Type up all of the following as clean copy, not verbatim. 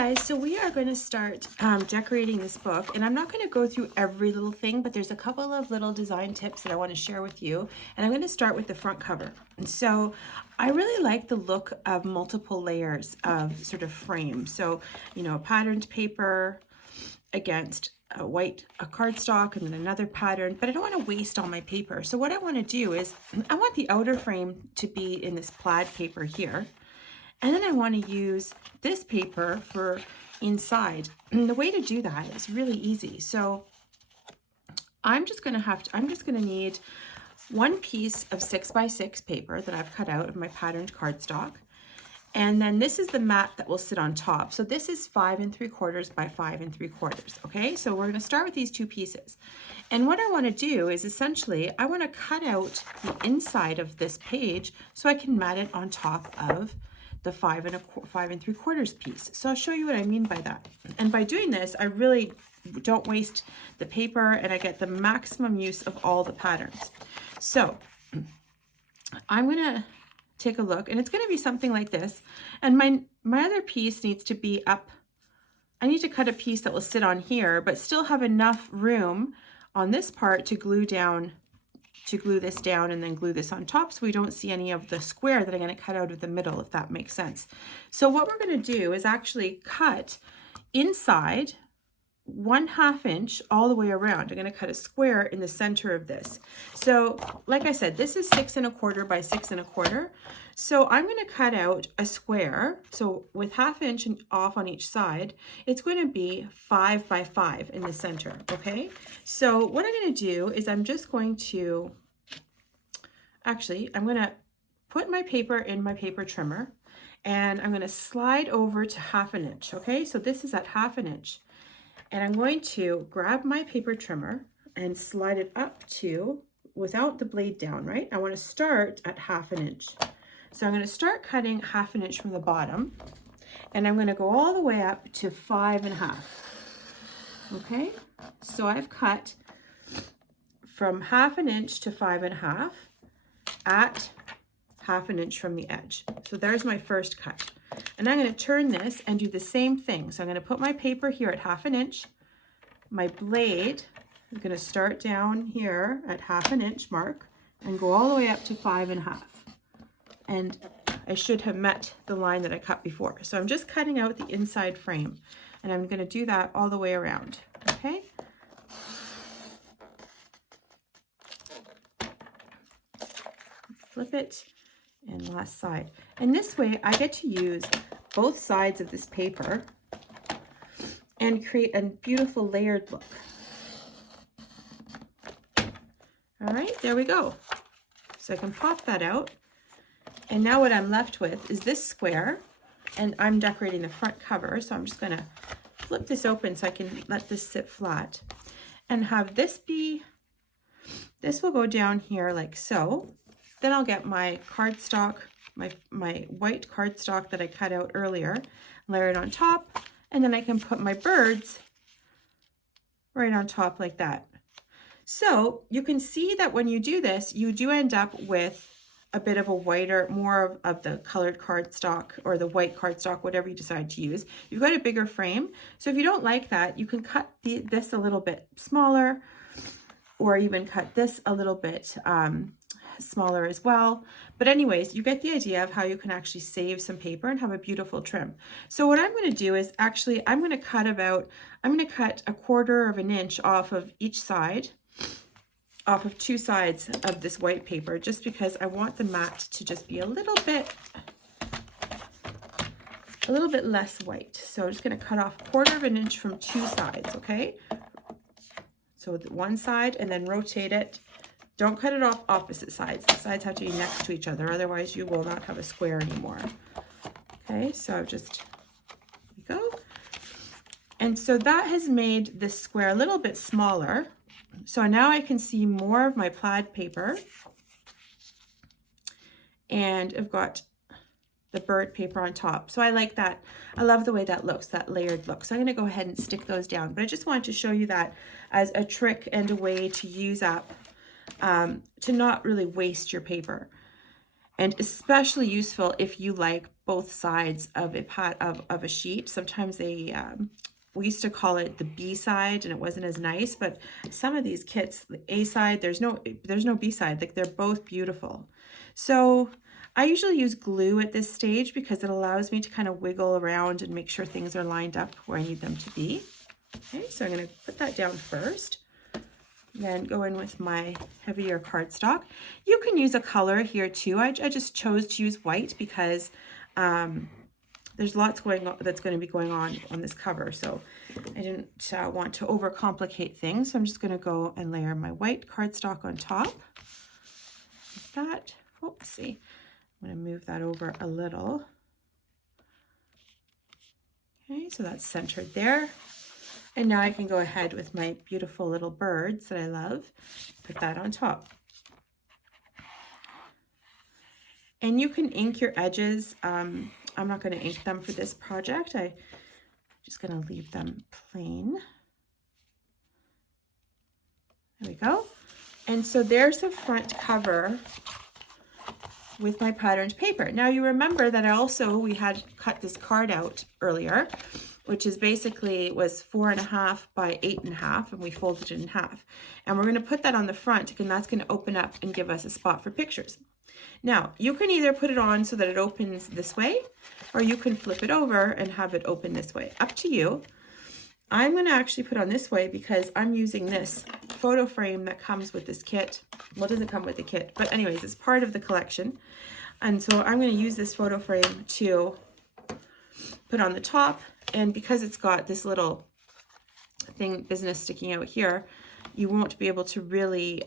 guys, so we are going to start decorating this book, and I'm not going to go through every little thing, but there's a couple of little design tips that I want to share with you, and I'm going to start with the front cover. And so I really like the look of multiple layers of sort of frame. So, you know, a patterned paper against a cardstock and then another pattern, but I don't want to waste all my paper. So what I want to do is I want the outer frame to be in this plaid paper here. And then I want to use this paper for inside. And the way to do that is really easy. So I'm just going to need one piece of 6x6 paper that I've cut out of my patterned cardstock. And then this is the mat that will sit on top. So this is 5 3/4 by 5 3/4. Okay, so we're going to start with these two pieces. And what I want to do is essentially, I want to cut out the inside of this page so I can mat it on top of the 5 3/4 piece. So I'll show you what I mean by that. And by doing this, I really don't waste the paper and I get the maximum use of all the patterns. So I'm going to take a look, and it's going to be something like this. And my other piece needs to be up. I need to cut a piece that will sit on here, but still have enough room on this part to glue this down and then glue this on top so we don't see any of the square that I'm going to cut out of the middle, if that makes sense. So what we're going to do is actually cut inside 1/2 inch all the way around. I'm going to cut a square in the center of this. So like I said, this is 6 1/4 by 6 1/4. So I'm going to cut out a square. So with 1/2 inch off on each side, it's going to be 5 by 5 in the center. Okay. So what I'm going to do is I'm going to put my paper in my paper trimmer, and I'm going to slide over to 1/2 inch. Okay. So this is at 1/2 inch. And I'm going to grab my paper trimmer and slide it up to, without the blade down, right? I want to start at 1/2 inch. So I'm going to start cutting 1/2 inch from the bottom, and I'm going to go all the way up to 5 1/2. Okay, so I've cut from 1/2 inch to 5 1/2 at 1/2 inch from the edge. So there's my first cut. And I'm going to turn this and do the same thing. So I'm going to put my paper here at 1/2 inch. My blade is going to start down here at 1/2 inch mark and go all the way up to 5 1/2. And I should have met the line that I cut before. So I'm just cutting out the inside frame, and I'm going to do that all the way around. Okay. Flip it. And last side. And this way I get to use both sides of this paper and create a beautiful layered look. All right, there we go. So I can pop that out. And now what I'm left with is this square, and I'm decorating the front cover. So I'm just going to flip this open so I can let this sit flat and have this will go down here like so. Then I'll get my cardstock, my white cardstock that I cut out earlier, layer it on top, and then I can put my birds right on top like that. So you can see that when you do this, you do end up with a bit of a whiter, more of the colored cardstock or the white cardstock, whatever you decide to use. You've got a bigger frame. So if you don't like that, you can cut this a little bit smaller, or even cut this a little bit smaller as well. But anyways, you get the idea of how you can actually save some paper and have a beautiful trim. So what I'm going to do is actually I'm going to cut 1/4 inch off of each side, off of two sides of this white paper, just because I want the mat to just be a little bit less white. So I'm just going to cut off 1/4 inch from two sides. Okay, so one side, and then rotate it. Don't cut it off opposite sides. The sides have to be next to each other, otherwise you will not have a square anymore. Okay, so I've just, there we go. And so that has made this square a little bit smaller. So now I can see more of my plaid paper. And I've got the bird paper on top. So I like that. I love the way that looks, that layered look. So I'm going to go ahead and stick those down. But I just wanted to show you that as a trick and a way to use up to not really waste your paper, and especially useful if you like both sides of a sheet. Sometimes they, we used to call it the B side, and it wasn't as nice, but some of these kits, the A side, there's no B side, like they're both beautiful. So I usually use glue at this stage because it allows me to kind of wiggle around and make sure things are lined up where I need them to be. Okay, so I'm going to put that down first. Then go in with my heavier cardstock. You can use a color here too. I just chose to use white because there's lots that's going to be going on this cover. So I didn't want to overcomplicate things. So I'm just going to go and layer my white cardstock on top. Like that. Oh, let's see. I'm going to move that over a little. Okay, so that's centered there. And now I can go ahead with my beautiful little birds that I love, put that on top. And you can ink your edges. I'm not going to ink them for this project. I'm just going to leave them plain. There we go. And so there's the front cover with my patterned paper. Now you remember that we had cut this card out earlier, which is basically was 4.5 by 8.5, and we folded it in half. And we're going to put that on the front, and that's going to open up and give us a spot for pictures. Now, you can either put it on so that it opens this way, or you can flip it over and have it open this way. Up to you. I'm going to actually put on this way because I'm using this photo frame that comes with this kit. Well, it doesn't come with the kit, but anyways, it's part of the collection. And so I'm going to use this photo frame to put on the top. And because it's got this little business sticking out here, you won't be able to really,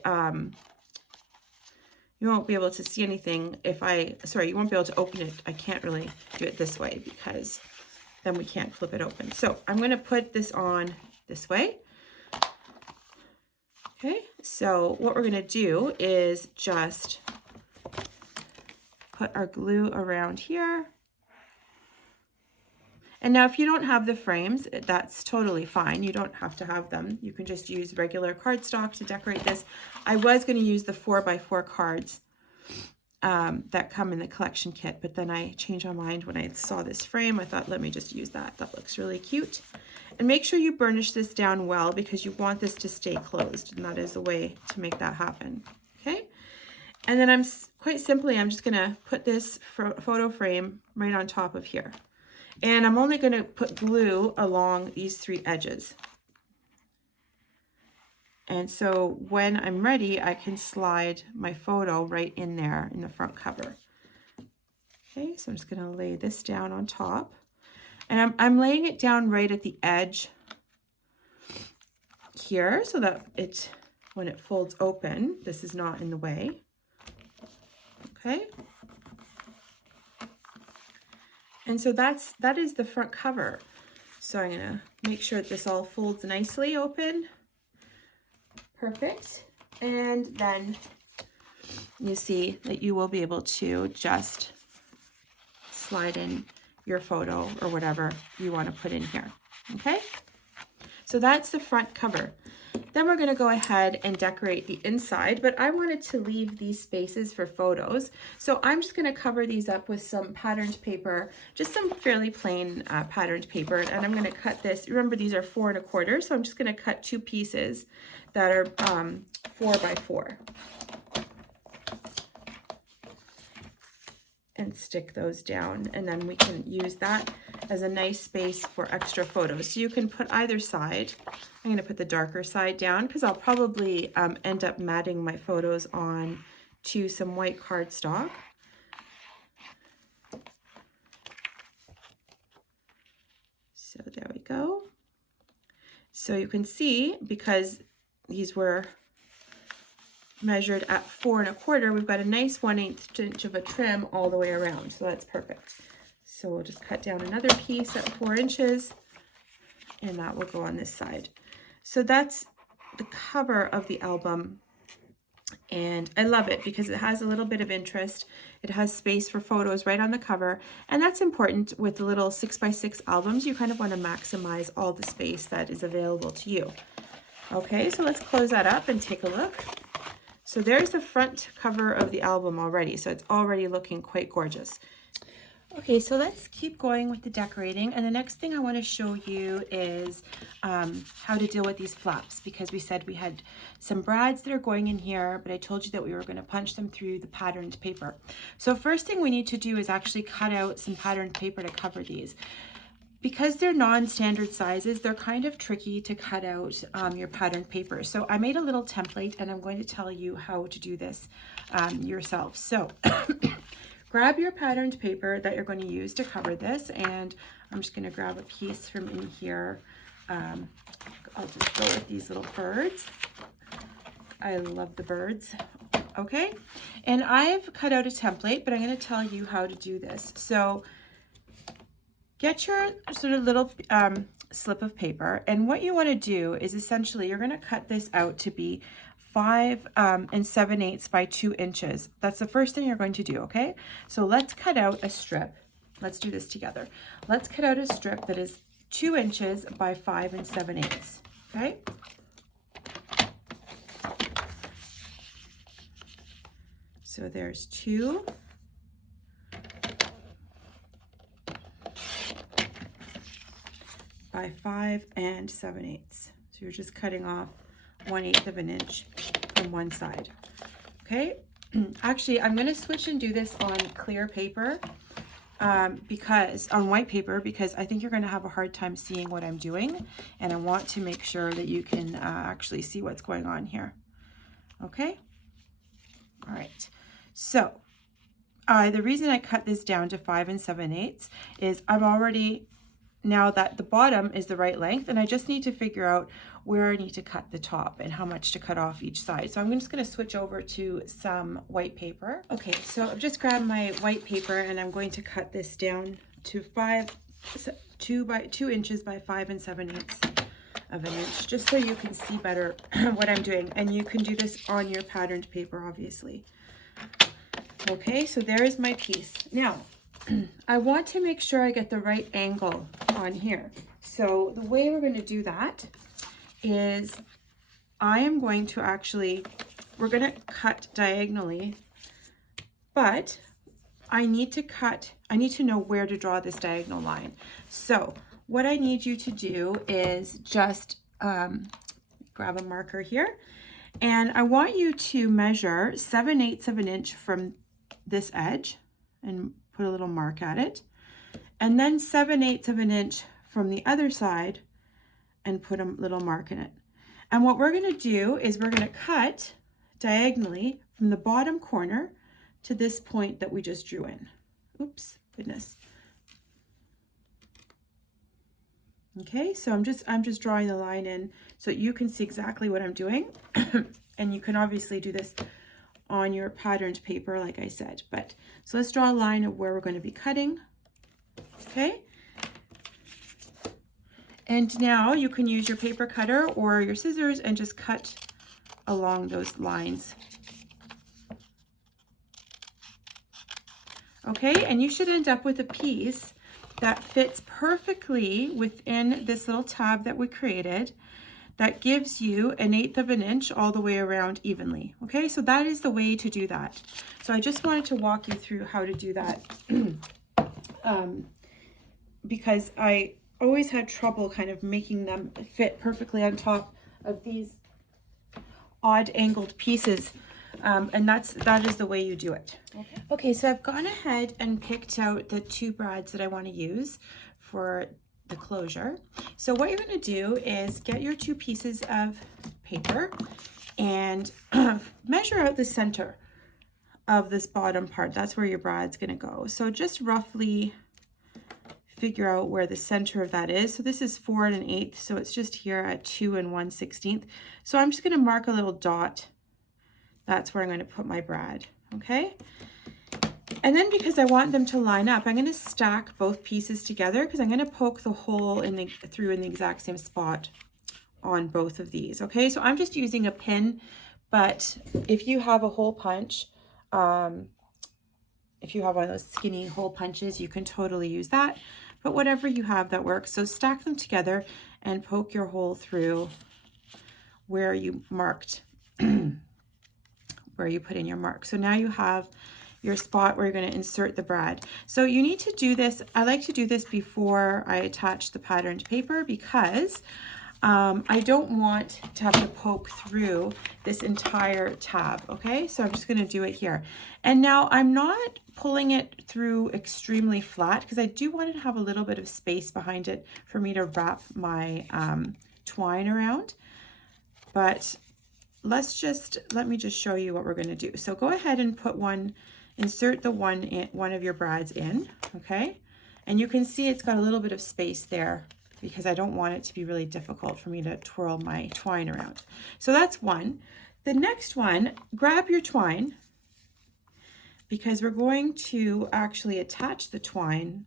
you won't be able to see anything you won't be able to open it. I can't really do it this way because then we can't flip it open. So I'm going to put this on this way. Okay, so what we're going to do is just put our glue around here. And now if you don't have the frames, that's totally fine. You don't have to have them. You can just use regular cardstock to decorate this. I was going to use the 4x4 cards that come in the collection kit, but then I changed my mind when I saw this frame. I thought, let me just use that. That looks really cute. And make sure you burnish this down well because you want this to stay closed, and that is the way to make that happen. Okay? And then I'm just going to put this photo frame right on top of here. And I'm only going to put glue along these 3 edges. And so when I'm ready, I can slide my photo right in there in the front cover. Okay, so I'm just going to lay this down on top. And I'm laying it down right at the edge here so that when it folds open, this is not in the way. Okay. And so that is the front cover. So I'm going to make sure that this all folds nicely open. Perfect. And then you see that you will be able to just slide in your photo or whatever you want to put in here. Okay? So that's the front cover. Then we're going to go ahead and decorate the inside, but I wanted to leave these spaces for photos. So I'm just going to cover these up with some patterned paper, just some fairly plain patterned paper. And I'm going to cut this. Remember, these are 4 1/4. So I'm just going to cut 2 pieces that are 4x4. And stick those down, and then we can use that as a nice space for extra photos. So you can put either side. I'm going to put the darker side down because I'll probably end up matting my photos on to some white cardstock. So there we go. So you can see, because these were measured at 4 1/4, we've got a nice 1/8 inch of a trim all the way around. So that's perfect. So we'll just cut down another piece at 4 inches, and that will go on this side. So that's the cover of the album. And I love it because it has a little bit of interest. It has space for photos right on the cover. And that's important with the little 6x6 albums. You kind of want to maximize all the space that is available to you. Okay, so let's close that up and take a look. So there's the front cover of the album already. So it's already looking quite gorgeous. Okay, so let's keep going with the decorating. And the next thing I want to show you is how to deal with these flaps, because we said we had some brads that are going in here, but I told you that we were going to punch them through the patterned paper. So first thing we need to do is actually cut out some patterned paper to cover these. Because they're non-standard sizes, they're kind of tricky to cut out your patterned paper. So I made a little template and I'm going to tell you how to do this yourself. So grab your patterned paper that you're going to use to cover this, and I'm just going to grab a piece from in here. I'll just go with these little birds. I love the birds. Okay, and I've cut out a template, but I'm going to tell you how to do this. So get your sort of little slip of paper, and what you want to do is essentially you're going to cut this out to be 5 7/8 by 2 inches. That's the first thing you're going to do, okay? So let's cut out a strip. Let's do this together. Let's cut out a strip that is 2 inches by 5 7/8, okay? So there's 2. By 5 7/8. So you're just cutting off 1/8 of an inch from one side. Okay, actually I'm going to switch and do this on clear paper because on white paper, because I think you're going to have a hard time seeing what I'm doing, and I want to make sure that you can actually see what's going on here. Okay, all right, so the reason I cut this down to 5 7/8 is I'm already, now that the bottom is the right length, and I just need to figure out where I need to cut the top and how much to cut off each side. So I'm just going to switch over to some white paper. Okay, so I've just grabbed my white paper and I'm going to cut this down to 2 inches by 5 7/8 of an inch, just so you can see better what I'm doing. And you can do this on your patterned paper, obviously. Okay, so there's my piece. Now, I want to make sure I get the right angle on here. So the way we're going to do that is I am going to actually, we're going to cut diagonally, but I need to know where to draw this diagonal line. So what I need you to do is just grab a marker here, and I want you to measure 7/8 of an inch from this edge and put a little mark at it, and then 7/8 of an inch from the other side and put a little mark in it. And what we're going to do is we're going to cut diagonally from the bottom corner to this point that we just drew in. Oops, goodness. Okay, so I'm just drawing the line in so you can see exactly what I'm doing. And you can obviously do this on your patterned paper, like I said. But so let's draw a line of where we're going to be cutting. Okay, and now you can use your paper cutter or your scissors and just cut along those lines. Okay, and you should end up with a piece that fits perfectly within this little tab that we created, that gives you 1/8 of an inch all the way around evenly. Okay, so that is the way to do that. So I just wanted to walk you through how to do that because I always had trouble kind of making them fit perfectly on top of these odd angled pieces. And that is the way you do it. Okay, so I've gone ahead and picked out the 2 brads that I want to use for the closure. So what you're going to do is get your 2 pieces of paper and measure out the center of this bottom part. That's where your brad's going to go. So just roughly figure out where the center of that is. So this is 4 1/8, so it's just here at 2 1/16. So I'm just going to mark a little dot. That's where I'm going to put my brad. Okay, and then because I want them to line up, I'm going to stack both pieces together because I'm going to poke the hole through in the exact same spot on both of these. Okay, so I'm just using a pin, but if you have a hole punch, if you have one of those skinny hole punches, you can totally use that, but whatever you have that works. So stack them together and poke your hole through where you marked where you put in your mark. So now you have your spot where you're going to insert the brad. So you need to do this. I like to do this before I attach the patterned paper because I don't want to have to poke through this entire tab, okay? So I'm just gonna do it here. And now I'm not pulling it through extremely flat because I do want to have a little bit of space behind it for me to wrap my twine around. But let me just show you what we're gonna do. So go ahead and put insert the one of your brads in, okay? And you can see it's got a little bit of space there because I don't want it to be really difficult for me to twirl my twine around. So that's one. The next one, grab your twine because we're going to actually attach the twine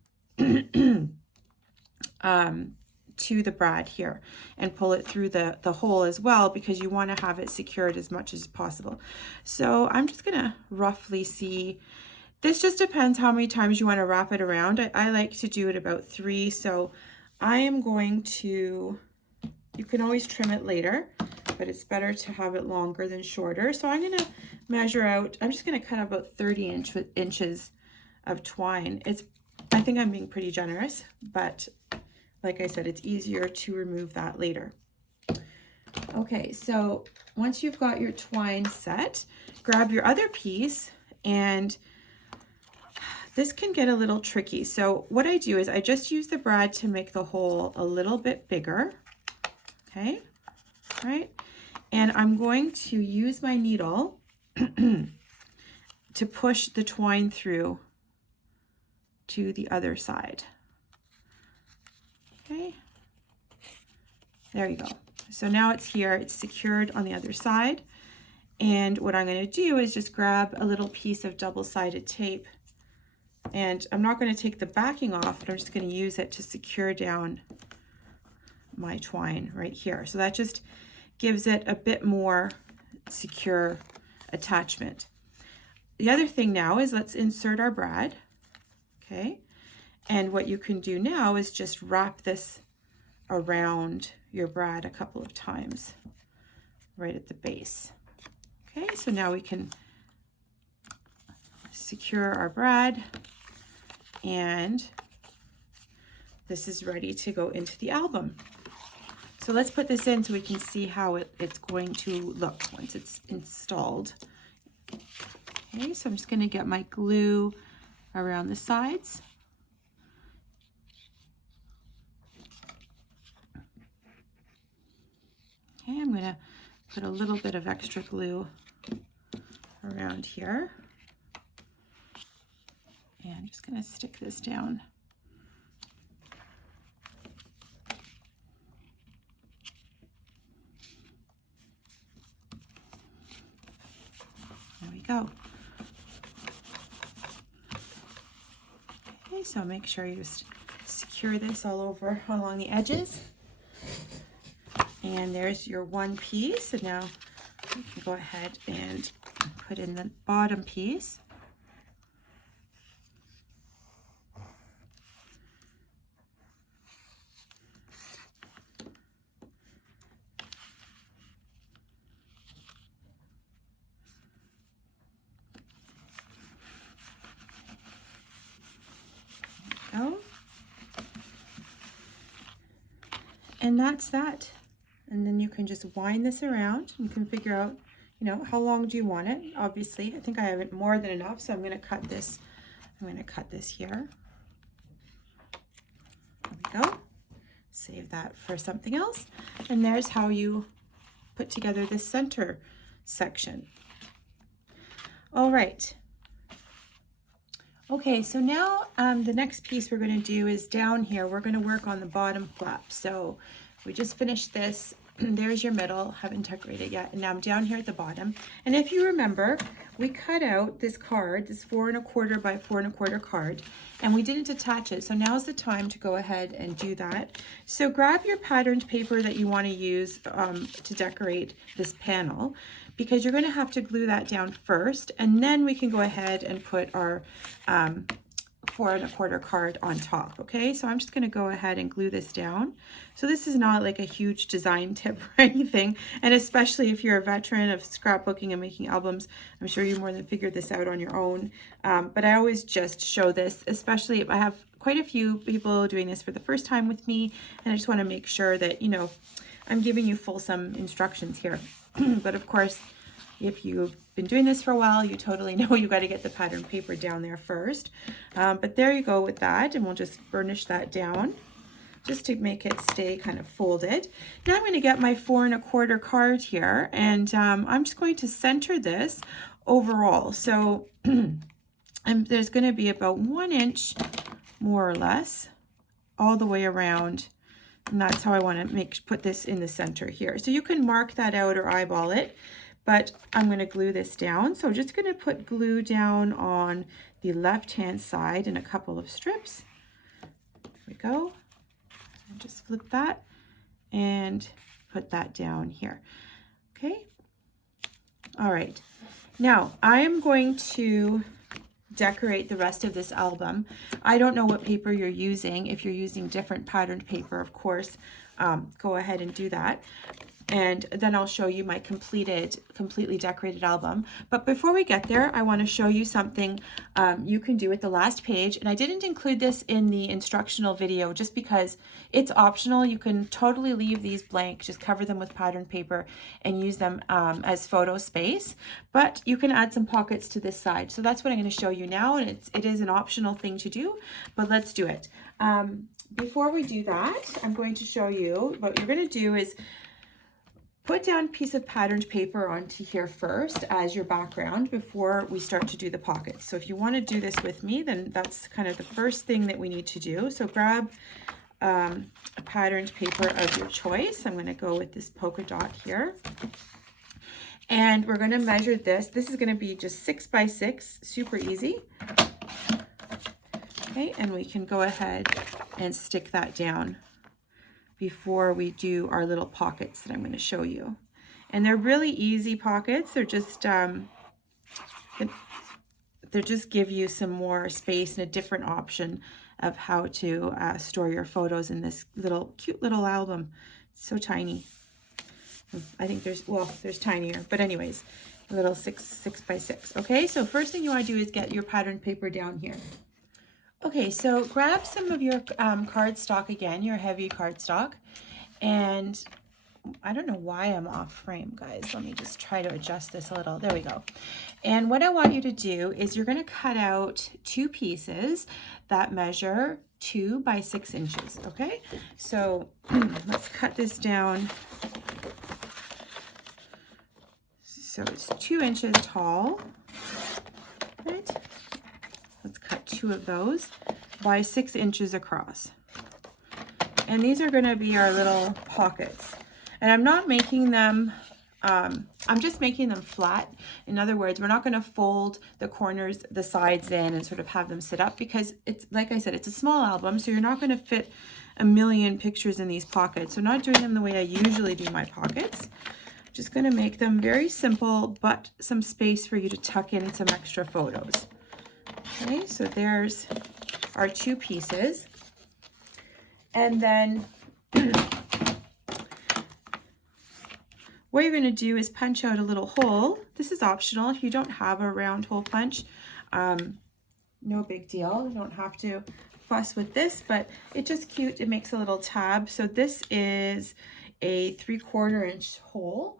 to the brad here and pull it through the hole as well because you want to have it secured as much as possible. So I'm just gonna roughly see. This just depends how many times you want to wrap it around. I like to do it about 3, so I am going to, you can always trim it later, but it's better to have it longer than shorter. So I'm going to measure out, I'm just going to cut about 30 inches of twine. I think I'm being pretty generous, but like I said, it's easier to remove that later. Okay, so once you've got your twine set, grab your other piece, and this can get a little tricky. So what I do is I just use the brad to make the hole a little bit bigger. Okay, right? And I'm going to use my needle to push the twine through to the other side. Okay, there you go. So now it's here, it's secured on the other side. And what I'm going to do is just grab a little piece of double-sided tape. And I'm not going to take the backing off, but I'm just going to use it to secure down my twine right here. So that just gives it a bit more secure attachment. The other thing now is let's insert our brad. Okay. And what you can do now is just wrap this around your brad a couple of times right at the base. Okay. So now we can secure our brad. And this is ready to go into the album. So let's put this in so we can see how it's going to look once it's installed. Okay, so I'm just going to get my glue around the sides. Okay, I'm going to put a little bit of extra glue around here. And I'm just going to stick this down. There we go. Okay, so make sure you just secure this all over along the edges. And there's your one piece. And now you can go ahead and put in the bottom piece. And that's that. And then you can just wind this around. You can figure out, you know, how long do you want it? Obviously, I think I have it more than enough, so I'm going to cut this. I'm going to cut this here. There we go. Save that for something else. And there's how you put together this center section. All right. Okay, so now the next piece we're going to do is down here. We're going to work on the bottom flap. So we just finished this. There's your middle, haven't decorated yet. And now I'm down here at the bottom. And if you remember, we cut out this card, this 4 1/4 by 4 1/4 card, and we didn't attach it. So now's the time to go ahead and do that. So grab your patterned paper that you want to use to decorate this panel, because you're going to have to glue that down first, and then we can go ahead and put our 4 1/4 card on top. Okay, so I'm just going to go ahead and glue this down. So this is not like a huge design tip or anything, and especially if you're a veteran of scrapbooking and making albums, I'm sure you more than figured this out on your own. But I always just show this, especially if I have quite a few people doing this for the first time with me, and I just want to make sure that, you know, I'm giving you fulsome instructions here. But of course, if you've been doing this for a while, you totally know you got to get the pattern paper down there first. But there you go with that, and we'll just burnish that down just to make it stay kind of folded. Now I'm going to get my 4 1/4 card here, and I'm just going to center this overall. So there's going to be about 1 inch, more or less, all the way around. And that's how I want to put this in the center here. So you can mark that out or eyeball it, but I'm going to glue this down. So I'm just going to put glue down on the left-hand side in a couple of strips. There we go. And just flip that and put that down here. Okay. All right. Now I am going to decorate the rest of this album. I don't know what paper you're using. If you're using different patterned paper, of course, go ahead and do that. And then I'll show you my completely decorated album. But before we get there, I want to show you something you can do at the last page. And I didn't include this in the instructional video just because it's optional. You can totally leave these blank, just cover them with patterned paper and use them as photo space. But you can add some pockets to this side. So that's what I'm going to show you now. And it is an optional thing to do, but let's do it. Before we do that, I'm going to show you what you're going to do is put down a piece of patterned paper onto here first as your background before we start to do the pockets. So if you want to do this with me, then that's kind of the first thing that we need to do. So grab a patterned paper of your choice. I'm going to go with this polka dot here. And we're going to measure this. This is going to be just 6 by 6, super easy. Okay, and we can go ahead and stick that down before we do our little pockets that I'm going to show you. And they're really easy pockets. They're just give you some more space and a different option of how to store your photos in this cute little album. It's so tiny. I think there's tinier, but anyways, a little 6 by 6. Okay, so first thing you want to do is get your patterned paper down here. Okay, so grab some of your cardstock again, your heavy cardstock, and I don't know why I'm off frame, guys. Let me just try to adjust this a little. There we go. And what I want you to do is you're going to cut out 2 pieces that measure 2 by 6 inches, okay? So let's cut this down. So it's 2 inches tall, right? Let's cut 2 of those by 6 inches across. And these are going to be our little pockets. And I'm not making them, I'm just making them flat. In other words, we're not going to fold the corners, the sides in and sort of have them sit up because it's, like I said, it's a small album. So you're not going to fit a million pictures in these pockets. So not doing them the way I usually do my pockets. Just going to make them very simple, but some space for you to tuck in some extra photos. Okay, so there's our 2 pieces. And then what you're going to do is punch out a little hole. This is optional if you don't have a round hole punch. No big deal. You don't have to fuss with this, but it's just cute. It makes a little tab. So this is a 3/4 inch hole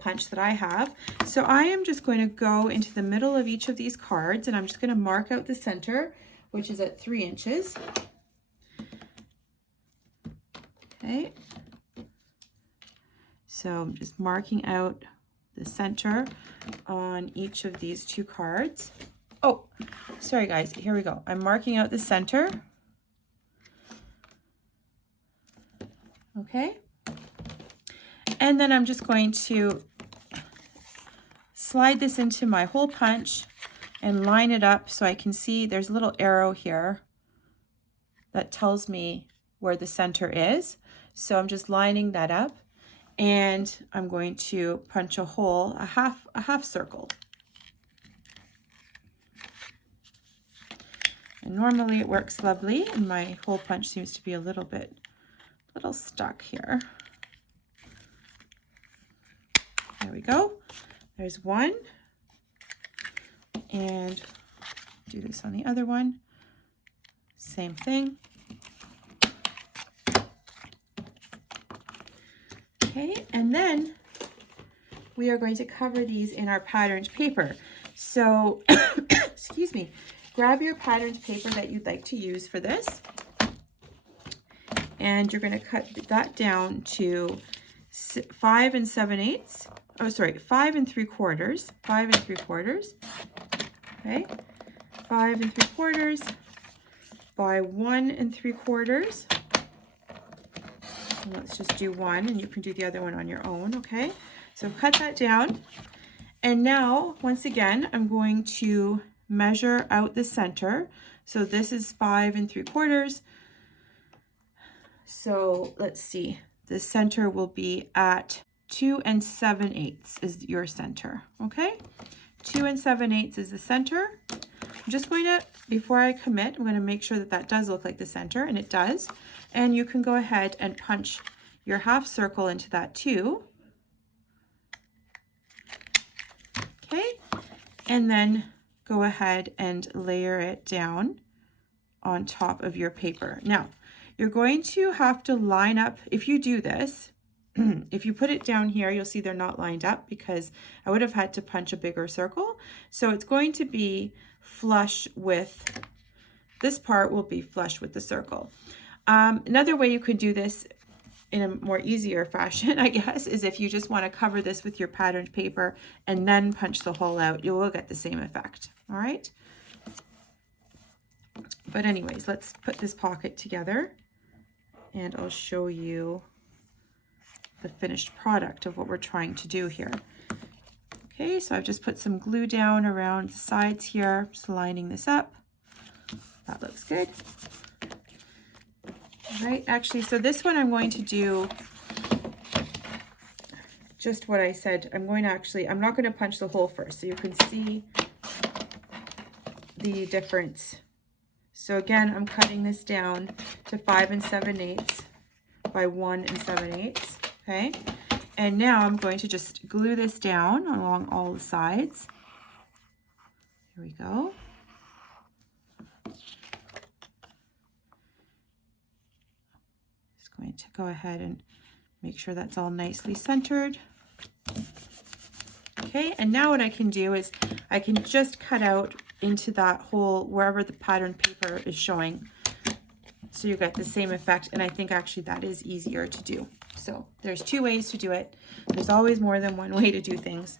punch that I have. So I am just going to go into the middle of each of these cards and I'm just going to mark out the center, which is at 3 inches. Okay. So I'm just marking out the center on each of these 2 cards. Oh, sorry guys, here we go. I'm marking out the center. Okay. And then I'm just going to slide this into my hole punch and line it up so I can see there's a little arrow here that tells me where the center is. So I'm just lining that up and I'm going to punch a hole, a half circle. And normally it works lovely, and my hole punch seems to be a little stuck here. There we go. There's one. And do this on the other one. Same thing. Okay, and then we are going to cover these in our patterned paper. So, excuse me, grab your patterned paper that you'd like to use for this. And you're going to cut that down to 5 7/8. Oh, sorry, 5 3/4. 5 3/4. Okay, 5 3/4 by 1 3/4. Let's just do one, and you can do the other one on your own. Okay, so cut that down. And now, once again, I'm going to measure out the center. So this is 5 3/4. So let's see, the center will be at 2 7/8 is your center. Okay, 2 7/8 is the center. I'm just going to, before I commit, I'm going to make sure that that does look like the center, and it does. And you can go ahead and punch your half circle into that too. Okay, and then go ahead and layer it down on top of your paper. Now, you're going to have to line up, if you do this, if you put it down here, you'll see they're not lined up because I would have had to punch a bigger circle. So it's going to be flush with, this part will be flush with the circle. Another way you could do this in a more easier fashion, I guess, is if you just want to cover this with your patterned paper and then punch the hole out, you will get the same effect. All right. But anyways, let's put this pocket together and I'll show you the finished product of what we're trying to do here. Okay, so I've just put some glue down around the sides here, just lining this up. That looks good. All right, actually, so this one I'm going to do just what I said. I'm not going to punch the hole first, so you can see the difference. So again, I'm cutting this down to 5 7/8 by 1 7/8. Okay, and now I'm going to just glue this down along all the sides. Here we go. Just going to go ahead and make sure that's all nicely centered. Okay, and now what I can do is I can just cut out into that hole wherever the pattern paper is showing. So you get the same effect, and I think actually that is easier to do. So there's two ways to do it. There's always more than one way to do things.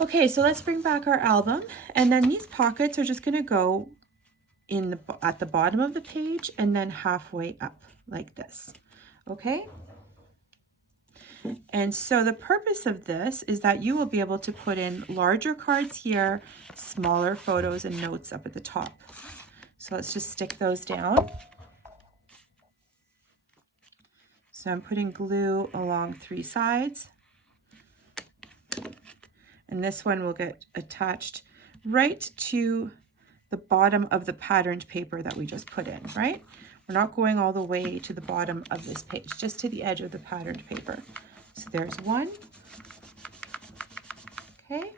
Okay, so let's bring back our album, and then these pockets are just going to go in at the bottom of the page and then halfway up like this. Okay? And so the purpose of this is that you will be able to put in larger cards here, smaller photos and notes up at the top. So let's just stick those down. So I'm putting glue along 3 sides. And this one will get attached right to the bottom of the patterned paper that we just put in, right? We're not going all the way to the bottom of this page, just to the edge of the patterned paper. So there's one. Okay.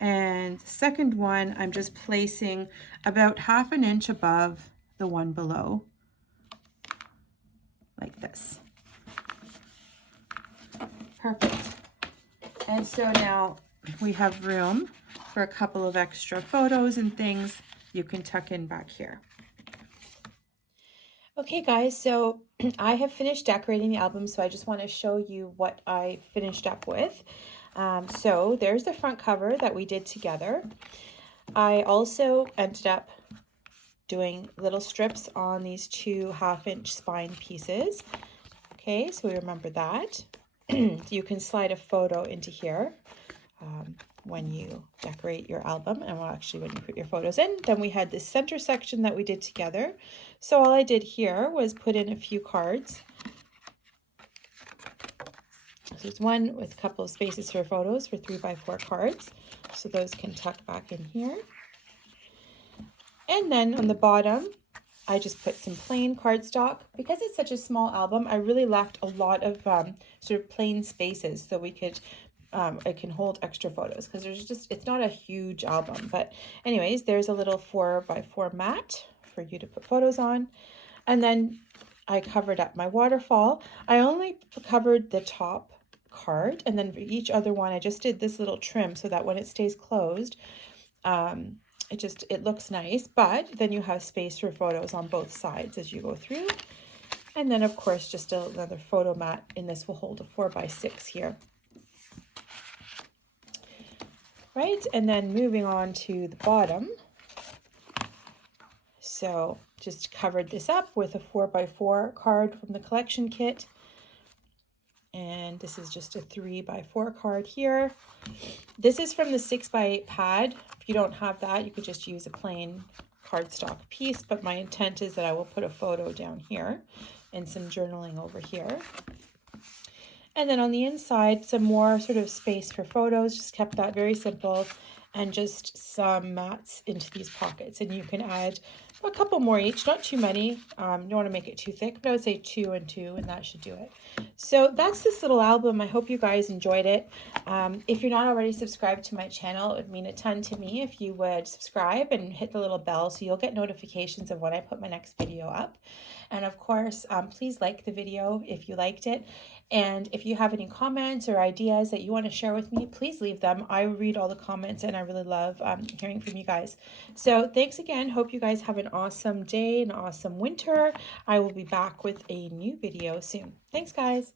And the second one, I'm just placing about 1/2 inch above the one below, like this. Perfect. And so now we have room for a couple of extra photos and things you can tuck in back here. Okay guys, so I have finished decorating the album, so I just want to show you what I finished up with. So there's the front cover that we did together. I also ended up doing little strips on these 2 1/2-inch spine pieces. Okay, so we remember that. You can slide a photo into here when you decorate your album, and well, actually when you put your photos in. Then we had this center section that we did together. So all I did here was put in a few cards. So there's one with a couple of spaces for photos for 3x4 cards. So those can tuck back in here. And then on the bottom, I just put some plain cardstock. Because it's such a small album, I really left a lot of sort of plain spaces so we could, it can hold extra photos, because it's not a huge album. But anyways, there's a little 4x4 mat for you to put photos on. And then I covered up my waterfall. I only covered the top card, and then for each other one, I just did this little trim so that when it stays closed, it looks nice, but then you have space for photos on both sides as you go through. And then of course, just another photo mat, and this will hold a 4x6 here. Right, and then moving on to the bottom. So just covered this up with a 4x4 card from the collection kit. And this is just a 3x4 card here. This is from the 6x8 pad. If you don't have that, you could just use a plain cardstock piece, but my intent is that I will put a photo down here and some journaling over here. And then on the inside, some more sort of space for photos, just kept that very simple, and just some mats into these pockets. And you can add a couple more each, not too many. You don't want to make it too thick, but I would say 2 and 2, and that should do it. So that's this little album. I hope you guys enjoyed it. If you're not already subscribed to my channel, it would mean a ton to me if you would subscribe and hit the little bell so you'll get notifications of when I put my next video up. And of course, please like the video if you liked it. And if you have any comments or ideas that you want to share with me, please leave them. I read all the comments, and I really love hearing from you guys. So thanks again. Hope you guys have an awesome day, an awesome winter. I will be back with a new video soon. Thanks, guys.